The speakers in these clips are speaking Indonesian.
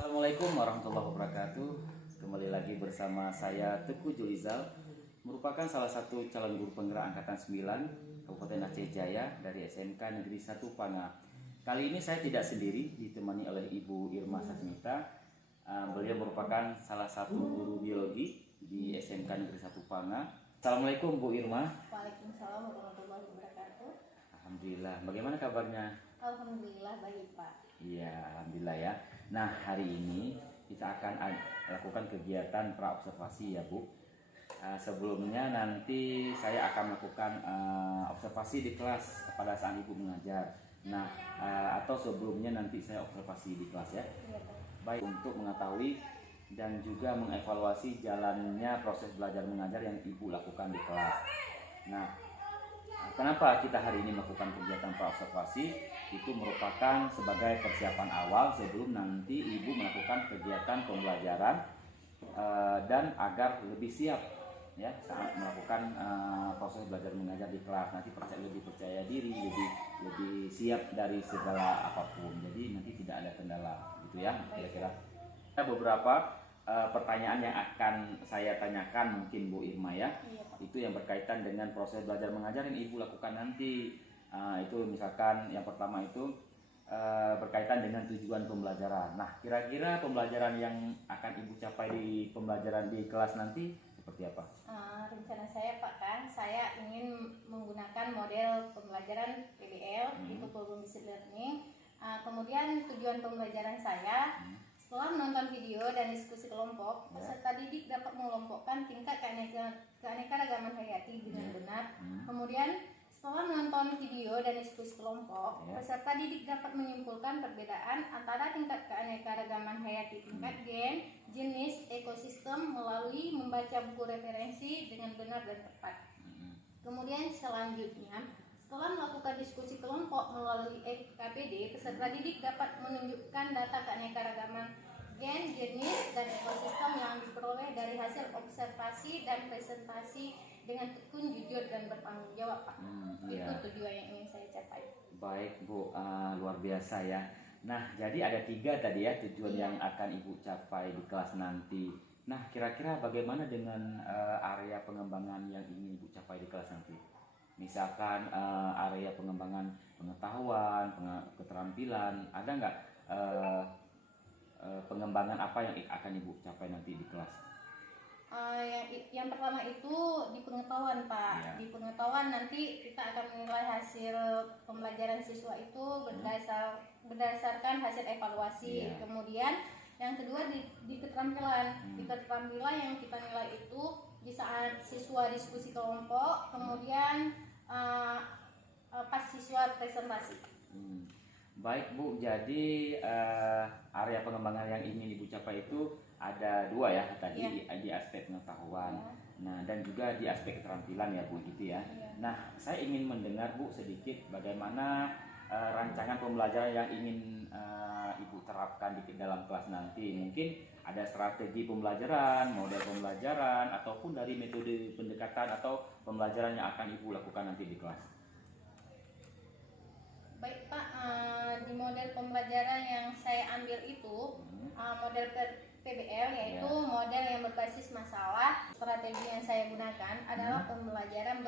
Assalamualaikum warahmatullahi wabarakatuh. Kembali lagi bersama saya Teguh Julizal, merupakan salah satu calon guru penggerak angkatan 9 Kabupaten Aceh Jaya dari SMK Negeri 1 Panga. Kali ini saya tidak sendiri, ditemani oleh Ibu Irma Sasmita. Beliau merupakan salah satu guru biologi di SMK Negeri 1 Panga. Assalamualaikum Bu Irma. Waalaikumsalam warahmatullahi wabarakatuh. Alhamdulillah. Bagaimana kabarnya? Alhamdulillah baik Pak. Iya, alhamdulillah ya. Nah, hari ini kita akan lakukan kegiatan praobservasi ya Bu. Sebelumnya nanti saya akan melakukan observasi di kelas pada saat Ibu mengajar. Nah, atau sebelumnya nanti saya observasi di kelas ya. Iya Pak. Baik, untuk mengetahui dan juga mengevaluasi jalannya proses belajar mengajar yang Ibu lakukan di kelas. Nah, kenapa kita hari ini melakukan kegiatan praobservasi? Itu merupakan sebagai persiapan awal sebelum nanti Ibu melakukan kegiatan pembelajaran dan agar lebih siap ya saat melakukan proses belajar mengajar di kelas. Nanti lebih percaya diri, lebih siap dari segala apapun. Jadi nanti tidak ada kendala gitu ya kira-kira. Ada beberapa pertanyaan yang akan saya tanyakan mungkin Bu Irma ya. Iya Pak. Itu yang berkaitan dengan proses belajar mengajar yang Ibu lakukan nanti. Itu misalkan yang pertama itu berkaitan dengan tujuan pembelajaran. Nah, kira-kira pembelajaran yang akan Ibu capai di pembelajaran di kelas nanti seperti apa? Rencana saya Pak saya ingin menggunakan model pembelajaran PBL, itu Problem Based Learning. Kemudian tujuan pembelajaran saya setelah menonton video dan diskusi kelompok, peserta didik dapat mengelompokkan tingkat keanekaragaman hayati dengan benar. Kemudian setelah menonton video dan diskusi kelompok, peserta didik dapat menyimpulkan perbedaan antara tingkat keanekaragaman hayati tingkat gen, jenis, ekosistem melalui membaca buku referensi dengan benar dan tepat. Kemudian selanjutnya, setelah melakukan diskusi kelompok melalui KPD, peserta didik dapat menunjukkan data keanekaragaman gen, jenis, dan ekosistem yang diperoleh dari hasil observasi dan presentasi dengan tekun, jujur, dan bertanggung jawab Pak. Itu tujuan yang ingin saya capai. Baik Bu, luar biasa ya. Nah, jadi ada 3 tadi ya tujuan yang akan Ibu capai di kelas nanti. Nah, kira-kira bagaimana dengan area pengembangan yang ingin Ibu capai di kelas nanti? Misalkan area pengembangan pengetahuan, keterampilan, ada nggak pengembangan apa yang akan Ibu capai nanti di kelas? Yang pertama itu di pengetahuan Pak. Di pengetahuan nanti kita akan menilai hasil pembelajaran siswa itu berdasarkan hasil evaluasi. Kemudian yang kedua di keterampilan. Di keterampilan yang kita nilai itu di saat siswa diskusi kelompok, kemudian pas siswa presentasi. Baik Bu, jadi area pengembangan yang ingin Ibu capai itu ada 2 ya tadi, di aspek pengetahuan, nah dan juga di aspek keterampilan ya Bu gitu ya. Nah, saya ingin mendengar Bu sedikit bagaimana rancangan pembelajaran yang ingin Ibu terapkan di dalam kelas nanti. Mungkin ada strategi pembelajaran, model pembelajaran, ataupun dari metode pendekatan atau pembelajaran yang akan Ibu lakukan nanti di kelas. Baik Pak, di model pembelajaran yang saya ambil itu model PBL, yaitu model yang berbasis masalah. Strategi yang saya gunakan adalah pembelajaran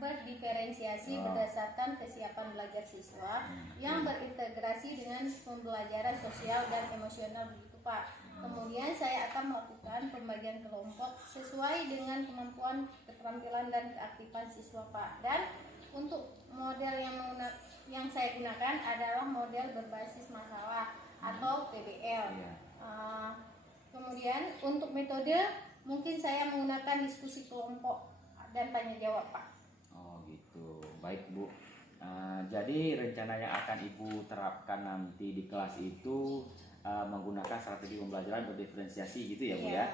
berdiferensiasi berdasarkan kesiapan belajar siswa yang berintegrasi dengan pembelajaran sosial dan emosional begitu Pak. Kemudian saya akan melakukan pembagian kelompok sesuai dengan kemampuan, keterampilan, dan keaktifan siswa Pak. Dan untuk model yang saya gunakan adalah model berbasis masalah atau PBL. Kemudian untuk metode mungkin saya menggunakan diskusi kelompok dan tanya jawab Pak. Oh gitu, baik Bu. Jadi rencana yang akan Ibu terapkan nanti di kelas itu menggunakan strategi pembelajaran berdiferensiasi gitu ya Bu ya.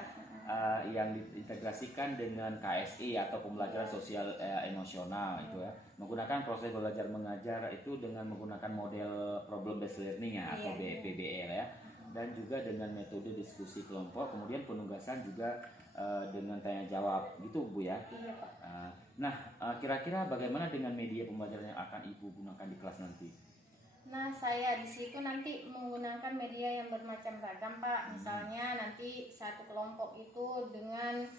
Yang diintegrasikan dengan KSI atau pembelajaran sosial emosional itu ya. Menggunakan proses belajar mengajar itu dengan menggunakan model problem based learning ya atau PBL ya. Dan juga dengan metode diskusi kelompok, kemudian penugasan juga dengan tanya jawab gitu Bu ya. Iya Pak. Nah, kira-kira bagaimana dengan media pembelajaran yang akan Ibu gunakan di kelas nanti? Nah, saya di situ nanti menggunakan media yang bermacam ragam, Pak. Misalnya nanti satu kelompok itu dengan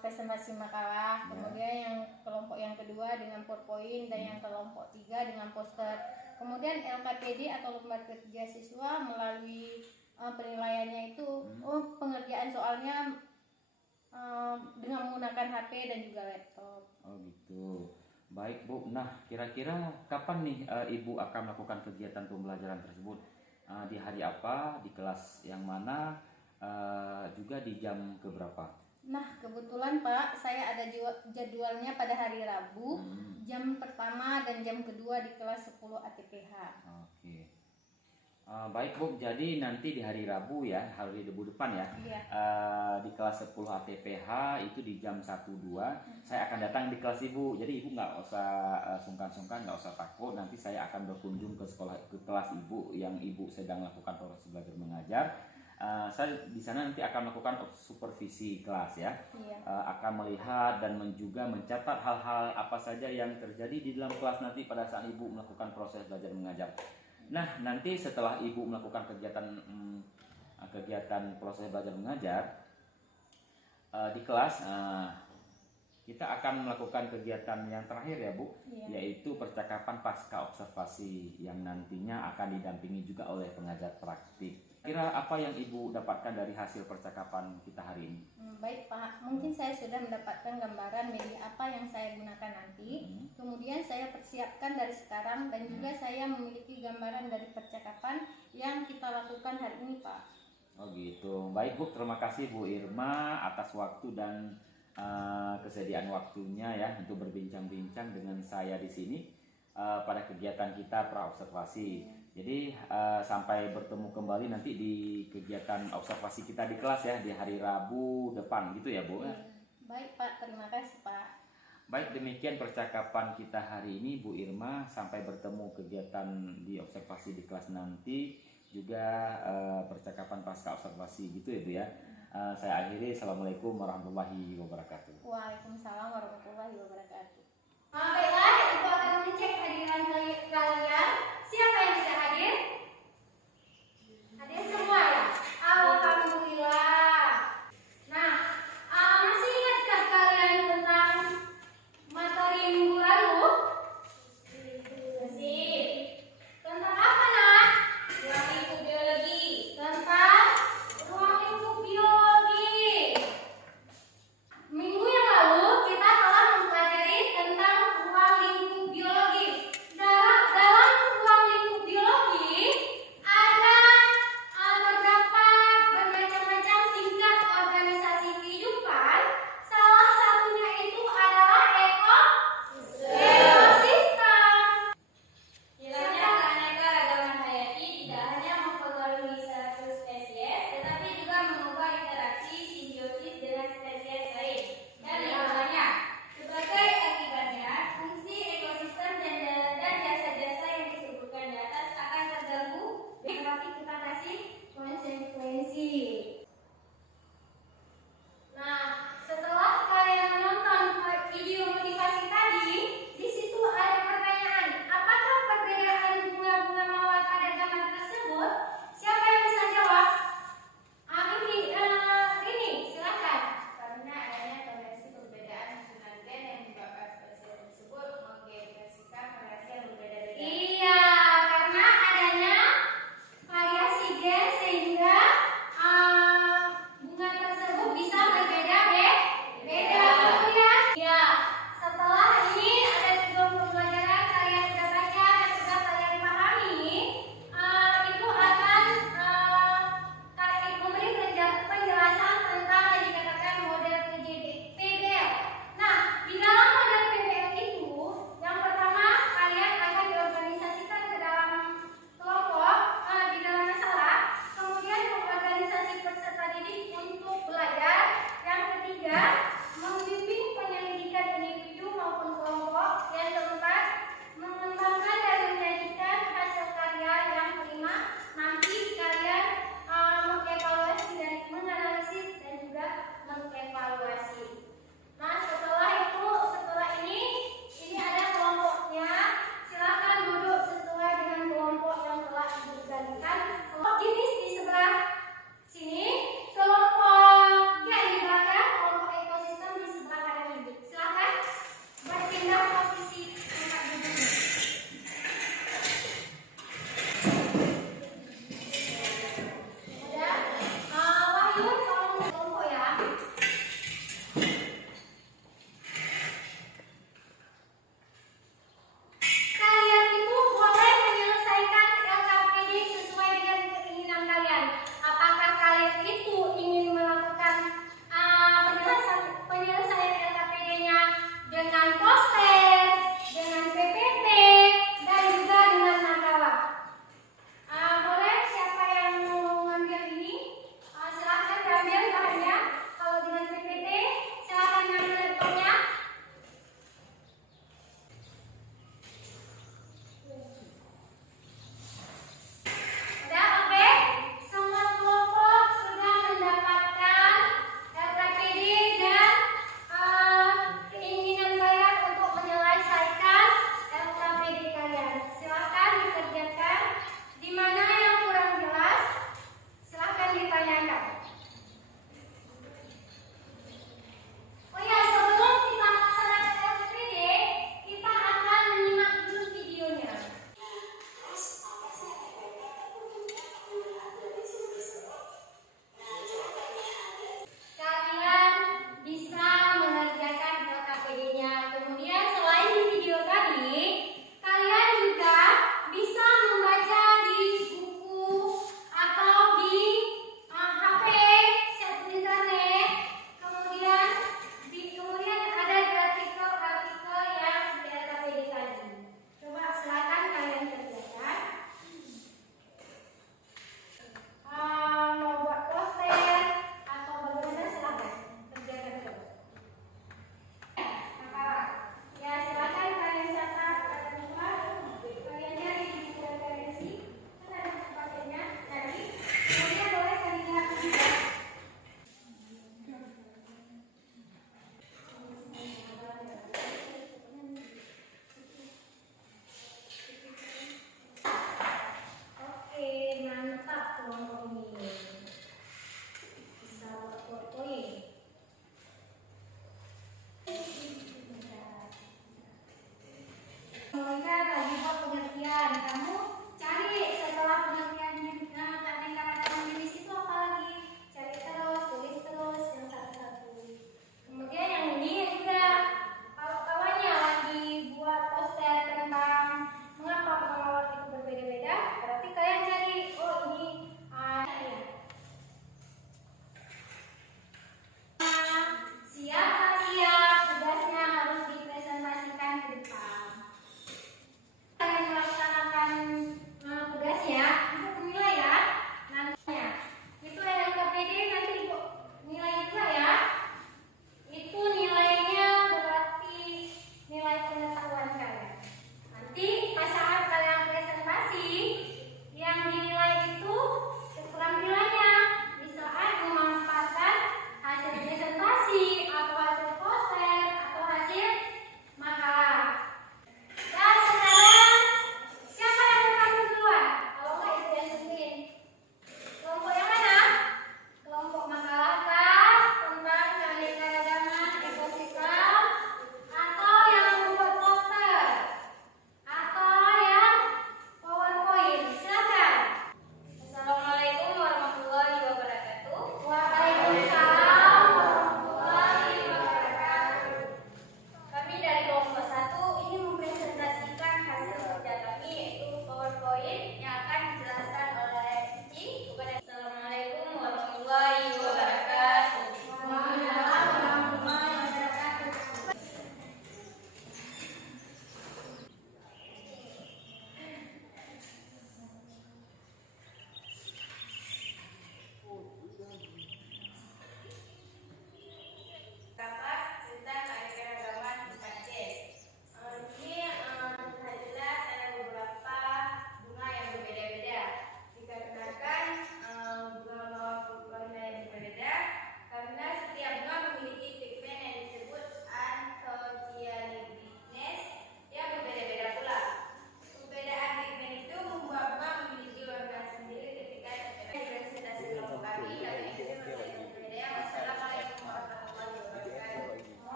presentasi makalah, Ya. kemudian yang kelompok yang kedua dengan PowerPoint, dan yang kelompok tiga dengan poster. Kemudian LKPD atau lembar kerja siswa melalui penilaiannya itu, pengerjaan soalnya dengan menggunakan HP dan juga laptop. Oh gitu. Baik Bu. Nah, kira-kira kapan nih Ibu akan melakukan kegiatan pembelajaran tersebut? Di hari apa? Di kelas yang mana? Juga di jam keberapa? Nah, kebetulan Pak, saya ada jadwalnya pada hari Rabu, jam pertama dan jam kedua di kelas 10 ATPH. Oke. Baik Bu, jadi nanti di hari Rabu ya, hari Rabu depan ya, Iya. di kelas 10 ATPH itu di jam 1-2, saya akan datang di kelas Ibu. Jadi Ibu nggak usah sungkan-sungkan, nggak usah takut. Nanti saya akan berkunjung ke kelas Ibu yang Ibu sedang lakukan proses belajar mengajar. Saya di sana nanti akan melakukan supervisi kelas ya. Iya. Akan melihat dan juga mencatat hal-hal apa saja yang terjadi di dalam kelas nanti pada saat Ibu melakukan proses belajar mengajar. Nah, nanti setelah Ibu melakukan kegiatan proses belajar mengajar di kelas, kita akan melakukan kegiatan yang terakhir ya Bu, Iya. yaitu percakapan pasca observasi yang nantinya akan didampingi juga oleh pengajar praktik. Kira apa yang Ibu dapatkan dari hasil percakapan kita hari ini? Baik Pak, mungkin saya sudah mendapatkan gambaran media apa yang saya gunakan nanti. Kemudian saya persiapkan dari sekarang, dan juga saya memiliki gambaran dari percakapan yang kita lakukan hari ini Pak. Oh gitu. Baik Bu, terima kasih Bu Irma atas waktu dan kesediaan waktunya ya untuk berbincang-bincang dengan saya di sini pada kegiatan kita praobservasi. Jadi sampai bertemu kembali nanti di kegiatan observasi kita di kelas ya di hari Rabu depan gitu ya Bu. Baik Pak, terima kasih Pak. Baik, demikian percakapan kita hari ini Bu Irma. Sampai bertemu kegiatan di observasi di kelas nanti, juga percakapan pasca observasi gitu ya Bu ya. Saya akhiri. Assalamualaikum warahmatullahi wabarakatuh. Waalaikumsalam warahmatullahi wabarakatuh.